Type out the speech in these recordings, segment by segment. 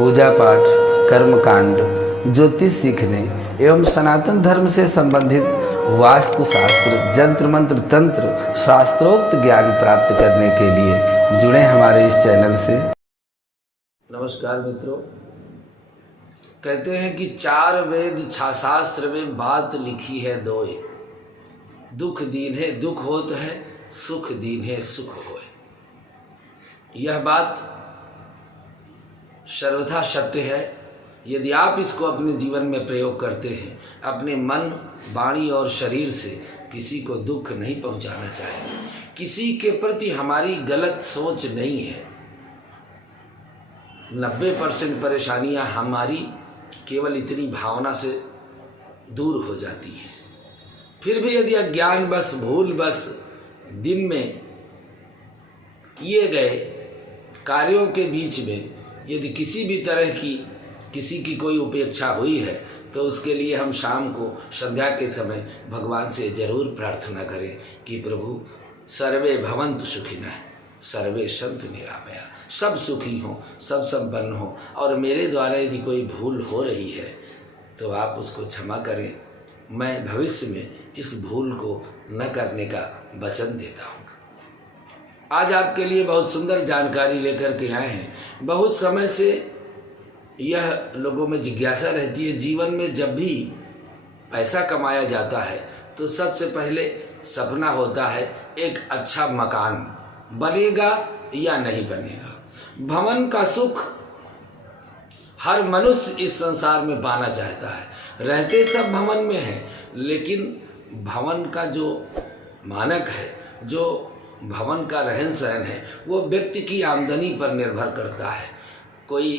पूजा पाठ, कर्मकांड, ज्योतिष सीखने एवं सनातन धर्म से संबंधित वास्तुशास्त्र, जंत्र मंत्र, तंत्र, शास्त्रोक्त ज्ञान प्राप्त करने के लिए जुड़े हमारे इस चैनल से। नमस्कार मित्रों, कहते हैं कि 4 वेद 6 शास्त्र में बात लिखी है दोए, दुख दीन है दुख होत है, सुख दीन है सुख होए। यह बात सर्वथा सत्य है। यदि आप इसको अपने जीवन में प्रयोग करते हैं, अपने मन, वाणी और शरीर से किसी को दुख नहीं पहुंचाना चाहिए। किसी के प्रति हमारी गलत सोच नहीं है। 90% परेशानियां हमारी केवल इतनी भावना से दूर हो जाती हैं। फिर भी यदि अज्ञान बस, भूल बस दिन में किए गए कार्यों के बीच में यदि किसी भी तरह की किसी की कोई उपेक्षा हुई है, तो उसके लिए हम शाम को संध्या के समय भगवान से जरूर प्रार्थना करें कि प्रभु सर्वे भवन्तु सुखिनः सर्वे सन्तु निरामया, सब सुखी हों, सब संपन्न हों, और मेरे द्वारा यदि कोई भूल हो रही है तो आप उसको क्षमा करें। मैं भविष्य में इस भूल को न करने का वचन देता हूँ। आज आपके लिए बहुत सुंदर जानकारी लेकर के आए हैं। बहुत समय से यह लोगों में जिज्ञासा रहती है, जीवन में जब भी पैसा कमाया जाता है तो सबसे पहले सपना होता है एक अच्छा मकान बनेगा या नहीं बनेगा। भवन का सुख हर मनुष्य इस संसार में पाना चाहता है। रहते सब भवन में है, लेकिन भवन का जो मानक है, जो भवन का रहन सहन है, वो व्यक्ति की आमदनी पर निर्भर करता है। कोई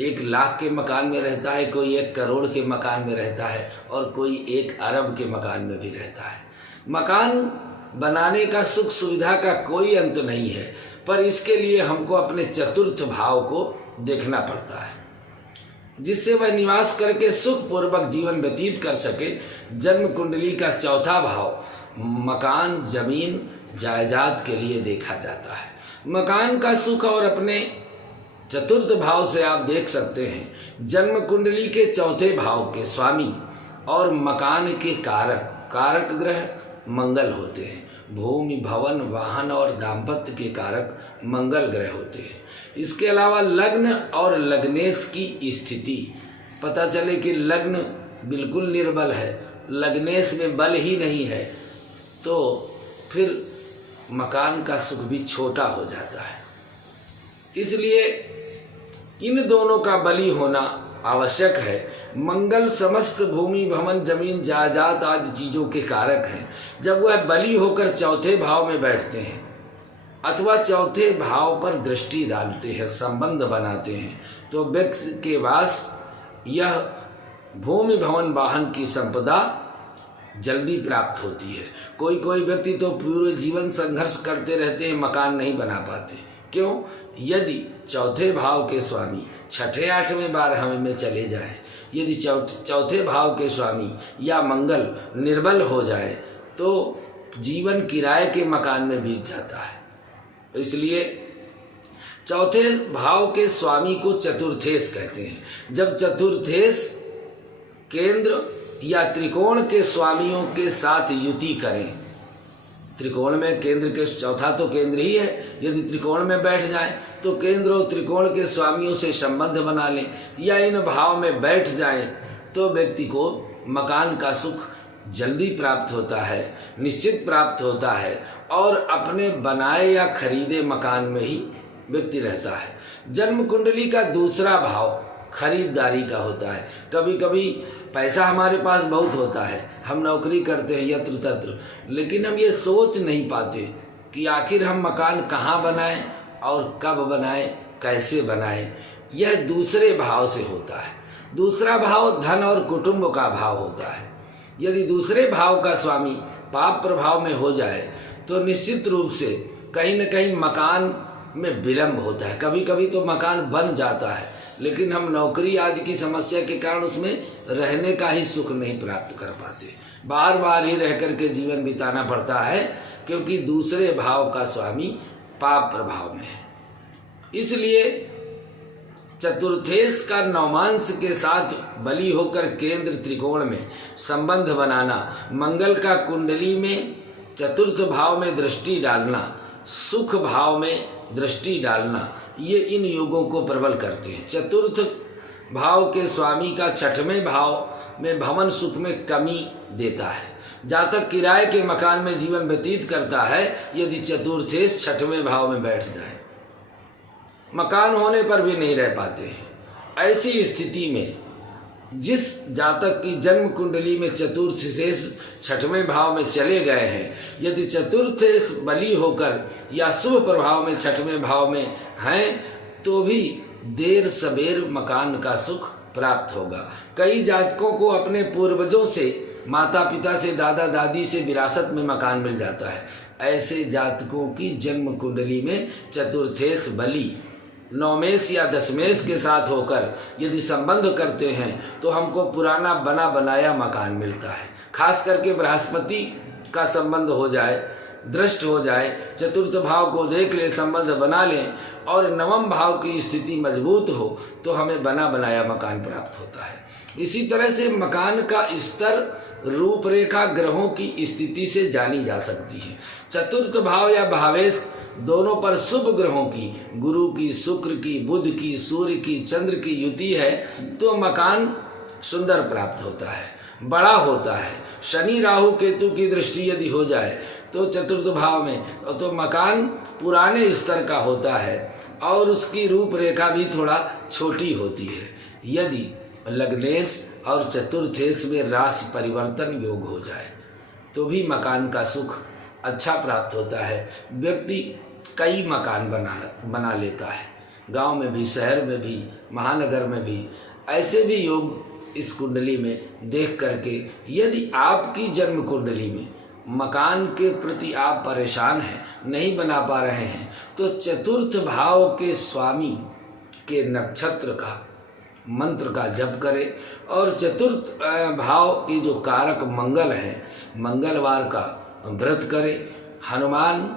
1 लाख के मकान में रहता है, कोई 1 करोड़ के मकान में रहता है, और कोई 1 अरब के मकान में भी रहता है। मकान बनाने का सुख सुविधा का कोई अंत नहीं है, पर इसके लिए हमको अपने चतुर्थ भाव को देखना पड़ता है, जिससे वह निवास करके सुख पूर्वक जीवन व्यतीत कर सके। जन्म कुंडली का चौथा भाव मकान, जमीन, जायदाद के लिए देखा जाता है। मकान का सुख और अपने चतुर्थ भाव से आप देख सकते हैं जन्म कुंडली के चौथे भाव के स्वामी और मकान के कारक ग्रह मंगल होते हैं। भूमि, भवन, वाहन और दाम्पत्य के कारक मंगल ग्रह होते हैं। इसके अलावा लग्न और लग्नेश की स्थिति, पता चले कि लग्न बिल्कुल निर्बल है, लग्नेश में बल ही नहीं है, तो फिर मकान का सुख भी छोटा हो जाता है। इसलिए इन दोनों का बली होना आवश्यक है। मंगल समस्त भूमि, भवन, जमीन, जायदाद आदि चीजों के कारक हैं। जब वह बली होकर चौथे भाव में बैठते हैं अथवा चौथे भाव पर दृष्टि डालते हैं, संबंध बनाते हैं, तो व्यक्ति के पास यह भूमि, भवन, वाहन की संपदा जल्दी प्राप्त होती है। कोई व्यक्ति तो पूरे जीवन संघर्ष करते रहते हैं, मकान नहीं बना पाते। क्यों? यदि चौथे भाव के स्वामी 6ठे 8वें 12वें में चले जाए, यदि चौथे भाव के स्वामी या मंगल निर्बल हो जाए, तो जीवन किराए के मकान में बीत जाता है। इसलिए चौथे भाव के स्वामी को चतुर्थेश कहते हैं। जब चतुर्थेश केंद्र या त्रिकोण के स्वामियों के साथ युति करें, त्रिकोण में केंद्र के, चौथा तो केंद्र ही है, यदि त्रिकोण में बैठ जाएं तो केंद्र और त्रिकोण के स्वामियों से संबंध बना लें या इन भाव में बैठ जाएं, तो व्यक्ति को मकान का सुख जल्दी प्राप्त होता है, निश्चित प्राप्त होता है, और अपने बनाए या खरीदे मकान में ही व्यक्ति रहता है। जन्म कुंडली का दूसरा भाव खरीदारी का होता है। कभी कभी पैसा हमारे पास बहुत होता है, हम नौकरी करते हैं यत्र तत्र, लेकिन हम ये सोच नहीं पाते कि आखिर हम मकान कहाँ बनाएं और कब बनाएं, कैसे बनाएं। यह दूसरे भाव से होता है। दूसरा भाव धन और कुटुंब का भाव होता है। यदि दूसरे भाव का स्वामी पाप प्रभाव में हो जाए तो निश्चित रूप से कहीं न कहीं मकान में विलंब होता है। कभी कभी तो मकान बन जाता है, लेकिन हम नौकरी आदि की समस्या के कारण उसमें रहने का ही सुख नहीं प्राप्त कर पाते। बार बार ही रह करके जीवन बिताना पड़ता है, क्योंकि दूसरे भाव का स्वामी पाप प्रभाव में है। इसलिए चतुर्थेश का नवमांश के साथ बली होकर केंद्र त्रिकोण में संबंध बनाना, मंगल का कुंडली में चतुर्थ भाव में दृष्टि डालना, सुख भाव में दृष्टि डालना, ये इन योगों को प्रबल करते हैं। चतुर्थ भाव के स्वामी का छठवें भाव में भवन सुख में कमी देता है। जातक किराए के मकान में जीवन व्यतीत करता है यदि चतुर्थेश छठवें भाव में बैठ जाए, मकान होने पर भी नहीं रह पाते हैं। ऐसी स्थिति में जिस जातक की जन्म कुंडली में चतुर्थेश छठवें भाव में चले गए हैं, यदि चतुर्थेश बली होकर या शुभ प्रभाव में छठवें भाव में हैं तो भी देर सबेर मकान का सुख प्राप्त होगा। कई जातकों को अपने पूर्वजों से, माता पिता से, दादा दादी से विरासत में मकान मिल जाता है। ऐसे जातकों की जन्म कुंडली में चतुर्थेश बली नौमेश या दशमेश के साथ होकर यदि संबंध करते हैं तो हमको पुराना बना बनाया मकान मिलता है। खास करके बृहस्पति का संबंध हो जाए, दृष्ट हो जाए, चतुर्थ भाव को देख ले, संबंध बना लें और नवम भाव की स्थिति मजबूत हो तो हमें बना बनाया मकान प्राप्त होता है। इसी तरह से मकान का स्तर, रूपरेखा ग्रहों की स्थिति से जानी जा सकती है। चतुर्थ भाव या भावेश दोनों पर शुभ ग्रहों की, गुरु की, शुक्र की, बुध की, सूर्य की, चंद्र की युति है तो मकान सुंदर प्राप्त होता है, बड़ा होता है। शनि राहु केतु की दृष्टि यदि हो जाए तो चतुर्थ भाव में तो मकान पुराने स्तर का होता है और उसकी रूपरेखा भी थोड़ा छोटी होती है। यदि लग्नेश और चतुर्थेश में राशि परिवर्तन योग हो जाए तो भी मकान का सुख अच्छा प्राप्त होता है। व्यक्ति कई मकान बना लेता है, गांव में भी, शहर में भी, महानगर में भी। ऐसे भी योग इस कुंडली में देख करके यदि आपकी जन्म कुंडली में मकान के प्रति आप परेशान हैं, नहीं बना पा रहे हैं, तो चतुर्थ भाव के स्वामी के नक्षत्र का मंत्र का जप करें और चतुर्थ भाव की जो कारक मंगल है, मंगलवार का व्रत करें, हनुमान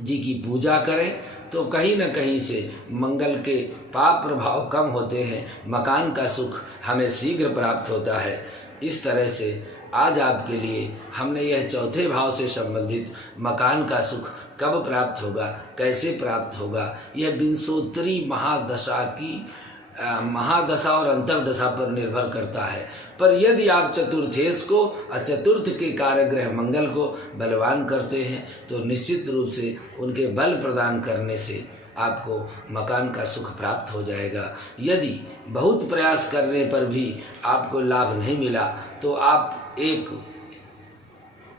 जी की पूजा करें तो कहीं न कहीं से मंगल के पाप प्रभाव कम होते हैं, मकान का सुख हमें शीघ्र प्राप्त होता है। इस तरह से आज आपके लिए हमने यह चौथे भाव से संबंधित मकान का सुख कब प्राप्त होगा, कैसे प्राप्त होगा, यह विंशोत्तरी महादशा और अंतरदशा पर निर्भर करता है। पर यदि आप चतुर्थेश को और चतुर्थ के कारग्रह मंगल को बलवान करते हैं तो निश्चित रूप से उनके बल प्रदान करने से आपको मकान का सुख प्राप्त हो जाएगा। यदि बहुत प्रयास करने पर भी आपको लाभ नहीं मिला तो आप एक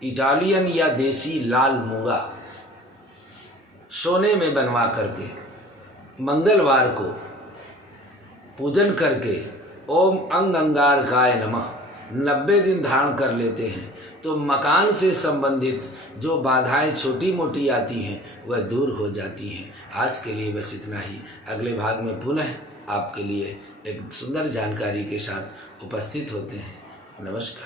इटालियन या देसी लाल मूंगा सोने में बनवा करके मंगलवार को पूजन करके ओम अंग अंगारकाय नमः 90 दिन धारण कर लेते हैं तो मकान से संबंधित जो बाधाएं छोटी मोटी आती हैं वह दूर हो जाती हैं। आज के लिए बस इतना ही। अगले भाग में पुनः आपके लिए एक सुंदर जानकारी के साथ उपस्थित होते हैं। नमस्कार।